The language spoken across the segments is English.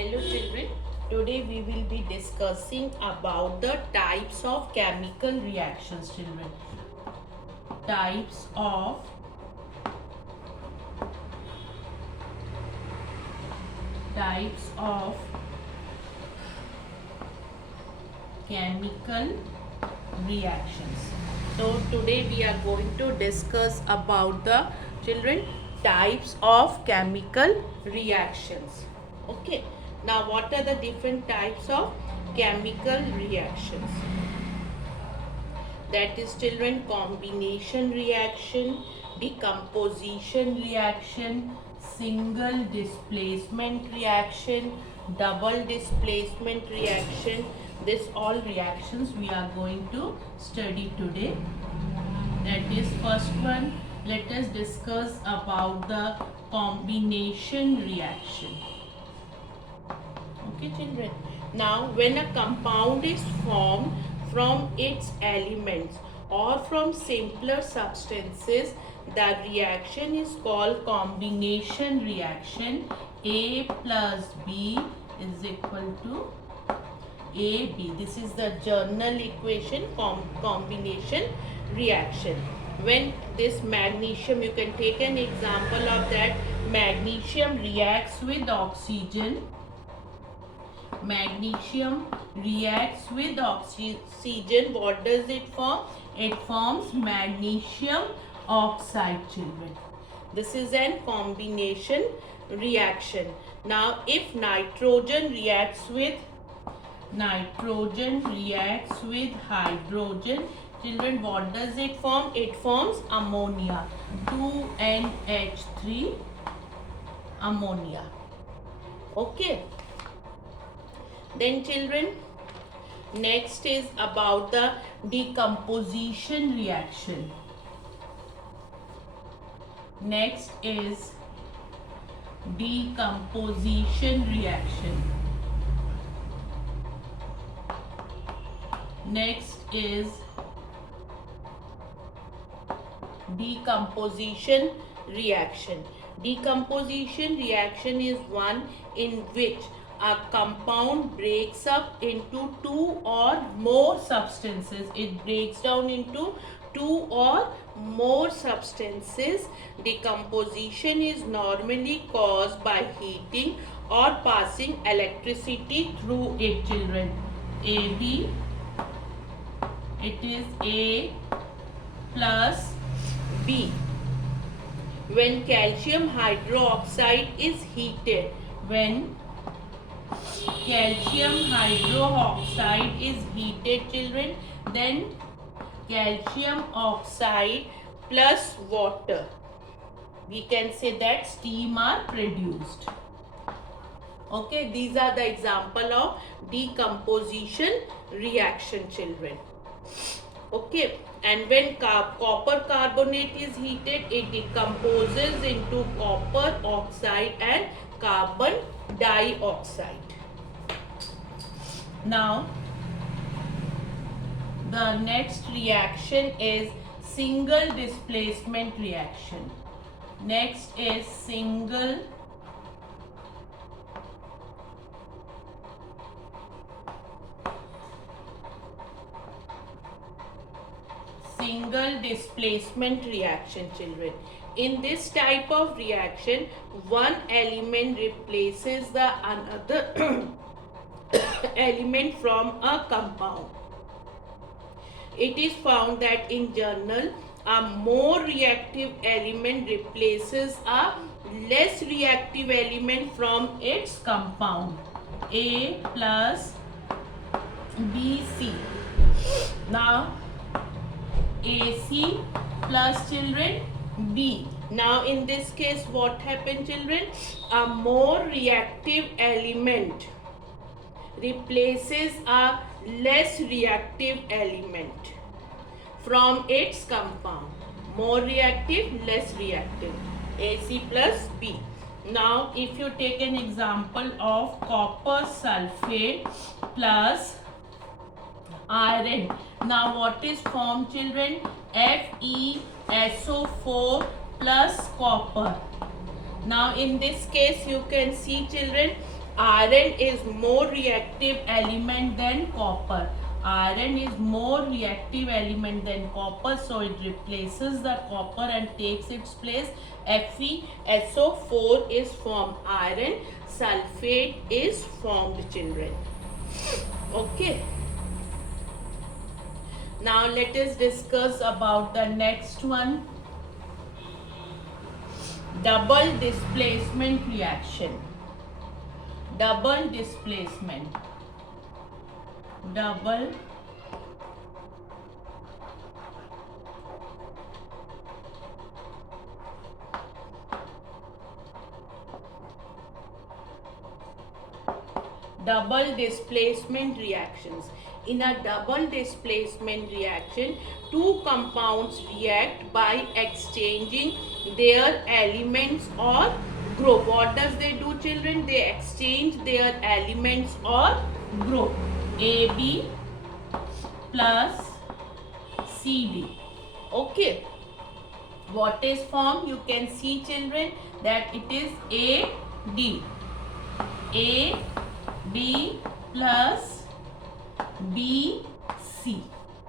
Hello children, today we will be discussing about the types of chemical reactions children. Types of chemical reactions. So today we are going to discuss about the children types of chemical reactions. Okay. Now what are the different types of chemical reactions? That is children combination reaction, decomposition reaction, single displacement reaction, double displacement reaction. This all reactions we are going to study today. That is first one, let us discuss about the combination reaction. Okay children, now when a compound is formed from its elements or from simpler substances, the reaction is called combination reaction. A plus B is equal to AB. This is the general equation, combination reaction. When this magnesium, you can take an example of that. Magnesium reacts with oxygen. Magnesium reacts with oxygen. What does it form? It forms magnesium oxide children. This is a combination reaction. Now if nitrogen reacts with hydrogen children, what does it form? It forms ammonia, 2NH3 ammonia. Okay. Then children, next is about the decomposition reaction. Next is decomposition reaction. Next is decomposition reaction. Decomposition reaction is one in which a compound breaks up into two or more substances. It breaks down into two or more substances. Decomposition is normally caused by heating or passing electricity through it children. AB, it is A plus B. When calcium hydroxide is heated, when calcium hydroxide is heated children, then calcium oxide plus water, we can say that steam are produced. Okay, these are the example of decomposition reaction children. Okay, and when copper carbonate is heated, it decomposes into copper oxide and carbon dioxide. Now the next reaction is single displacement reaction. Next is single displacement reaction children. In this type of reaction, one element replaces the another element from a compound. It is found that in general, a more reactive element replaces a less reactive element from its compound. A plus BC. Now AC plus children B. Now in this case what happened children? A more reactive element replaces a less reactive element from its compound. More reactive, less reactive. AC plus B. Now if you take an example of copper sulfate plus iron. Now what is formed children? FeSO4 plus copper. Now in this case you can see children, Iron is more reactive element than copper. Iron is more reactive element than copper, so it replaces the copper and takes its place. FeSO4 is formed. Iron sulfate is formed, children. Okay. Now let us discuss about the next one. Double displacement reaction. Double displacement. Double displacement reactions. In a double displacement reaction, two compounds react by exchanging their elements or group. What does they do, children? They exchange their elements or group. AB plus CD. Okay. What is formed? You can see, children, that it is AD. AB plus BC.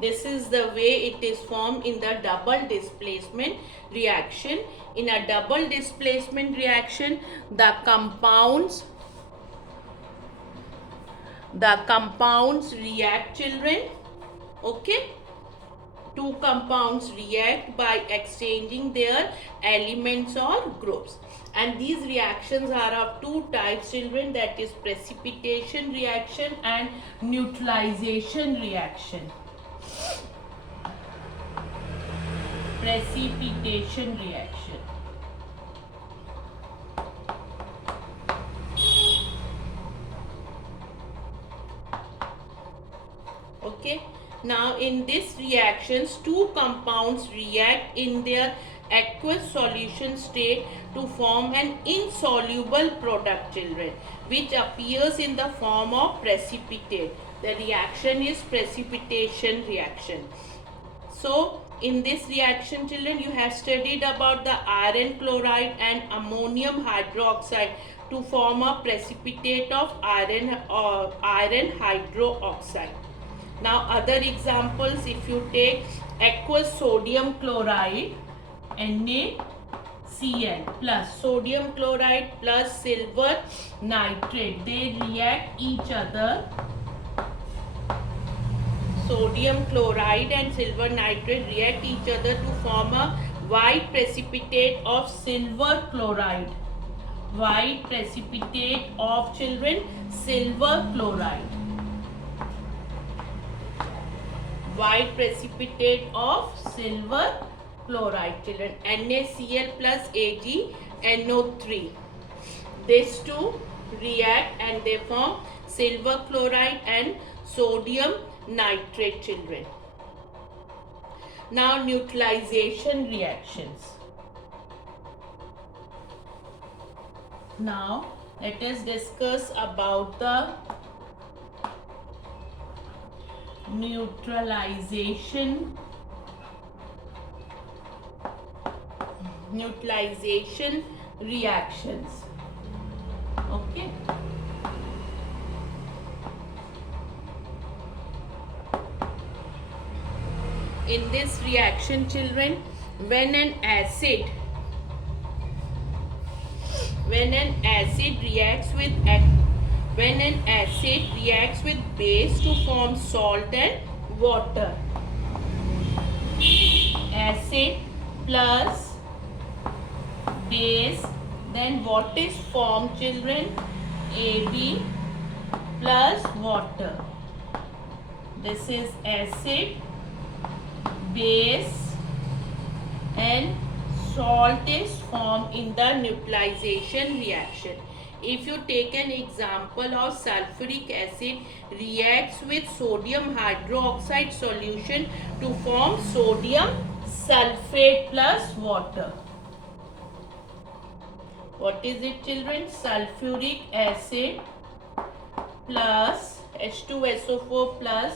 This is the way it is formed in the double displacement reaction. In a double displacement reaction, the compounds react, children. Okay. Two compounds react by exchanging their elements or groups. And these reactions are of two types, children, that is precipitation reaction and neutralization reaction. Precipitation reaction. Okay. Now in this reactions, two compounds react in their aqueous solution state to form an insoluble product, children, which appears in the form of precipitate. The reaction is precipitation reaction. So in this reaction, children, you have studied about the iron chloride and ammonium hydroxide to form a precipitate of iron hydroxide. Now other examples, if you take aqueous sodium chloride NaCl plus sodium chloride plus silver nitrate, they react each other. Sodium chloride and silver nitrate react each other to form a white precipitate of silver chloride. White precipitate of, children, silver chloride. White precipitate of silver chloride, children. NaCl plus AgNO3. These two react and they form silver chloride and sodium nitrate, children. Now neutralization reactions. Now let us discuss about the neutralization reactions. Okay. In this reaction, children, when an acid reacts with base to form salt and water. Acid plus base, then what is formed, children? AB plus water. This is acid, base and salt is formed in the neutralization reaction. If you take an example of sulfuric acid reacts with sodium hydroxide solution to form sodium sulfate plus water. What is it, children? Sulfuric acid plus H2SO4 plus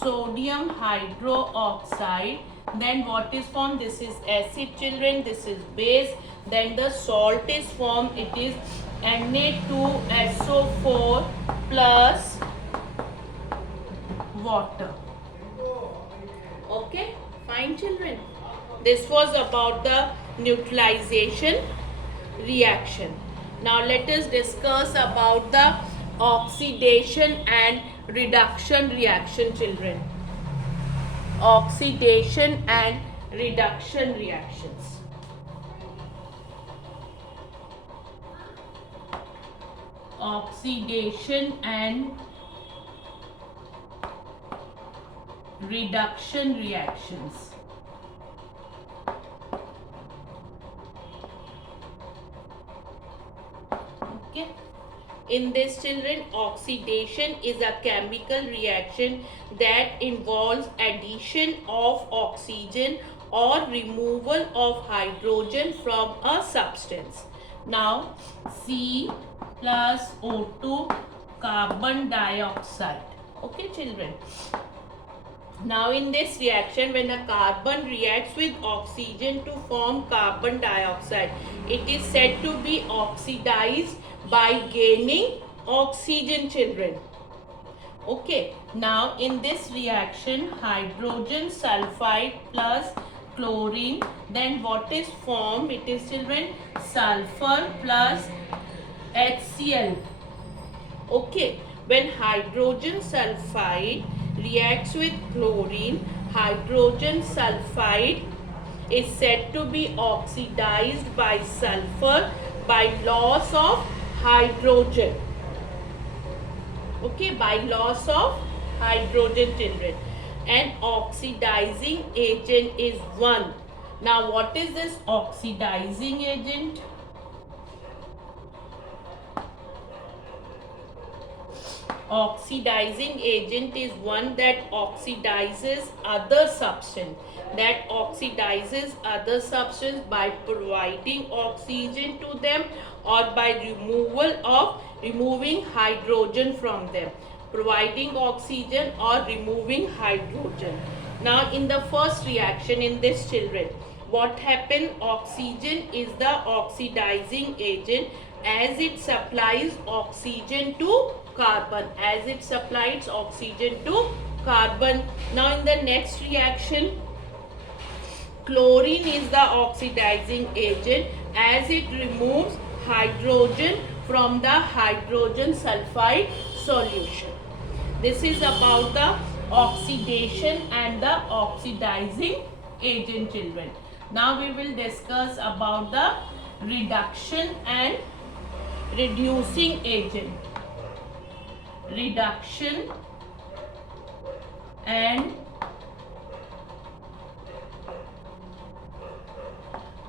sodium hydroxide. Then what is formed? This is acid, children. This is base. Then the salt is formed. It is Na2SO4 plus water. Okay, fine children. This was about the neutralization reaction. Now let us discuss about the oxidation and reduction reaction, children. Oxidation and reduction reactions. Oxidation and reduction reactions. Okay. In this, children, oxidation is a chemical reaction that involves addition of oxygen or removal of hydrogen from a substance. Now, C plus O2 carbon dioxide. Okay, children. Now in this reaction, when a carbon reacts with oxygen to form carbon dioxide, it is said to be oxidized by gaining oxygen, children. Okay, now in this reaction, hydrogen sulfide plus chlorine, then what is formed? It is, children, sulfur plus HCl. Okay, when hydrogen sulfide reacts with chlorine, hydrogen sulfide is said to be oxidized by sulfur by loss of hydrogen. Okay, by loss of hydrogen, children. An oxidizing agent is one. Now what is this oxidizing agent? Oxidizing agent is one that oxidizes other substance. That oxidizes other substance by providing oxygen to them or by removing hydrogen from them. Providing oxygen or removing hydrogen. Now in the first reaction in this, children, what happened? Oxygen is the oxidizing agent as it supplies oxygen to carbon. As it supplies oxygen to carbon. Now in the next reaction, chlorine is the oxidizing agent as it removes hydrogen from the hydrogen sulfide solution. This is about the oxidation and the oxidizing agent, children. Now we will discuss about the reduction and reducing agent. Reduction and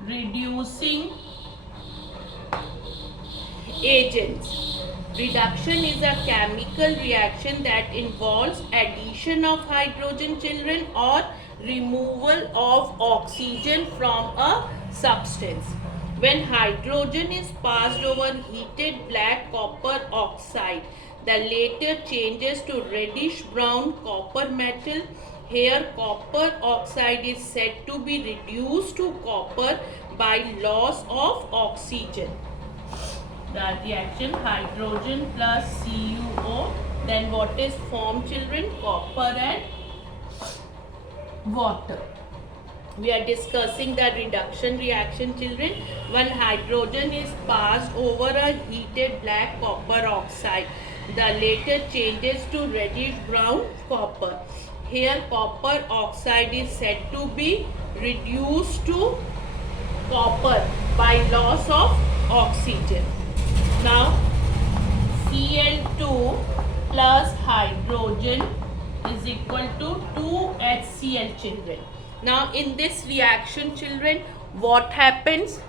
reducing agents. Reduction is a chemical reaction that involves addition of hydrogen, children, or removal of oxygen from a substance. When hydrogen is passed over heated black copper oxide, the later changes to reddish brown copper metal. Here copper oxide is said to be reduced to copper by loss of oxygen. The reaction hydrogen plus CuO, then what is formed, children? Copper and water. We are discussing the reduction reaction, children. When hydrogen is passed over a heated black copper oxide, the later changes to reddish brown copper. Here copper oxide is said to be reduced to copper by loss of oxygen. Now Cl2 plus hydrogen is equal to 2HCl, children. Now in this reaction, children, what happens?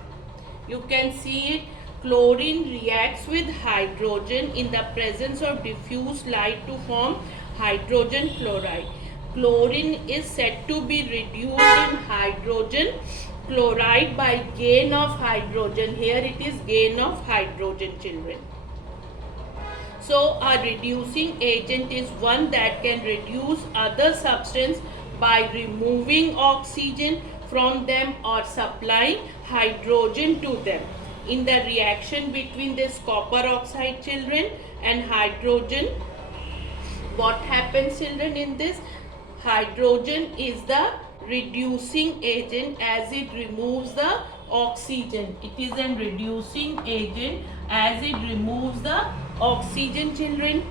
You can see it. Chlorine reacts with hydrogen in the presence of diffuse light to form hydrogen chloride. Chlorine is said to be reduced in hydrogen chloride by gain of hydrogen. Here it is gain of hydrogen, children. So a reducing agent is one that can reduce other substance by removing oxygen from them or supplying hydrogen to them. in the reaction between this copper oxide, children, and hydrogen, what happens, children, in this? Hydrogen is the reducing agent as it removes the oxygen. It is a reducing agent as it removes the oxygen, children.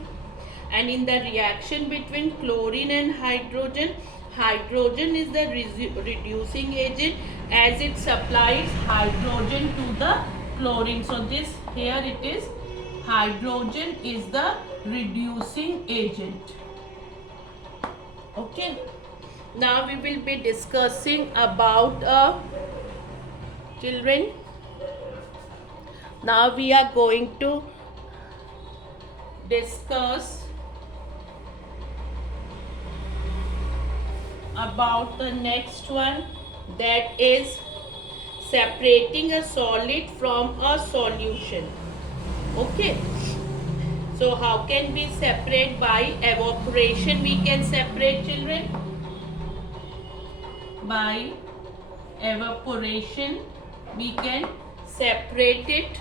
And in the reaction between chlorine and hydrogen, hydrogen is the reducing agent as it supplies hydrogen to the chlorine. So this here it is, hydrogen is the reducing agent. Okay, now we will be discussing about children. Now we are going to discuss about the next one, that is separating a solid from a solution. Okay, so how can we separate? By evaporation we can separate, children. By evaporation we can separate it.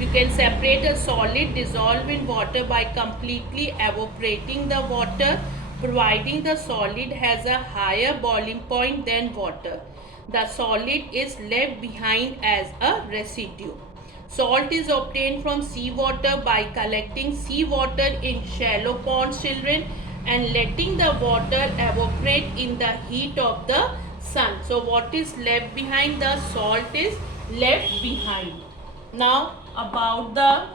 You can separate a solid dissolved in water by completely evaporating the water, providing the solid has a higher boiling point than water. The solid is left behind as a residue. Salt is obtained from seawater by collecting seawater in shallow ponds, children, and letting the water evaporate in the heat of the sun. So what is left behind? The salt is left behind. Now about the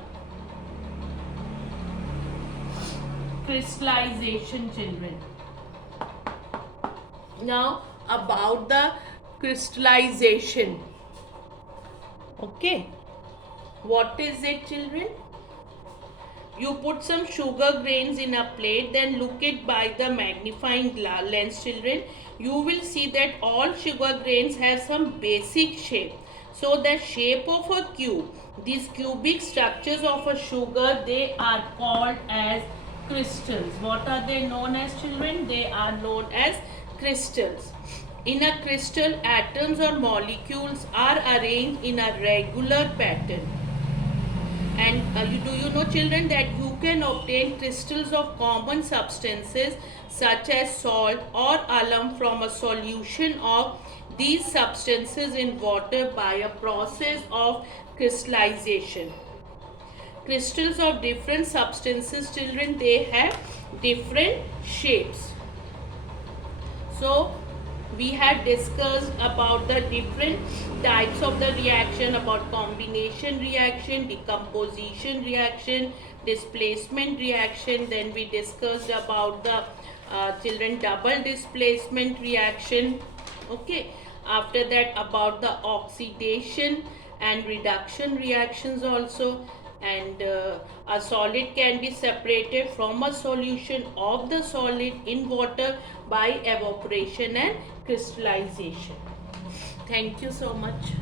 crystallization, children. Now about the crystallization. Okay, what is it, children? You put some sugar grains in a plate, then look it by the magnifying lens, children. You will see that all sugar grains have some basic shape. So the shape of a cube, these cubic structures of a sugar, they are called as crystals. What are they known as, children? They are known as crystals. In a crystal, atoms or molecules are arranged in a regular pattern. And do you know, children, that you can obtain crystals of common substances such as salt or alum from a solution of these substances in water by a process of crystallization. Crystals of different substances, children, they have different shapes. So we have discussed about the different types of the reaction, about combination reaction, decomposition reaction, displacement reaction. Then we discussed about the children double displacement reaction. Okay, after that about the oxidation and reduction reactions also. And a solid can be separated from a solution of the solid in water by evaporation and crystallization. Thank you so much.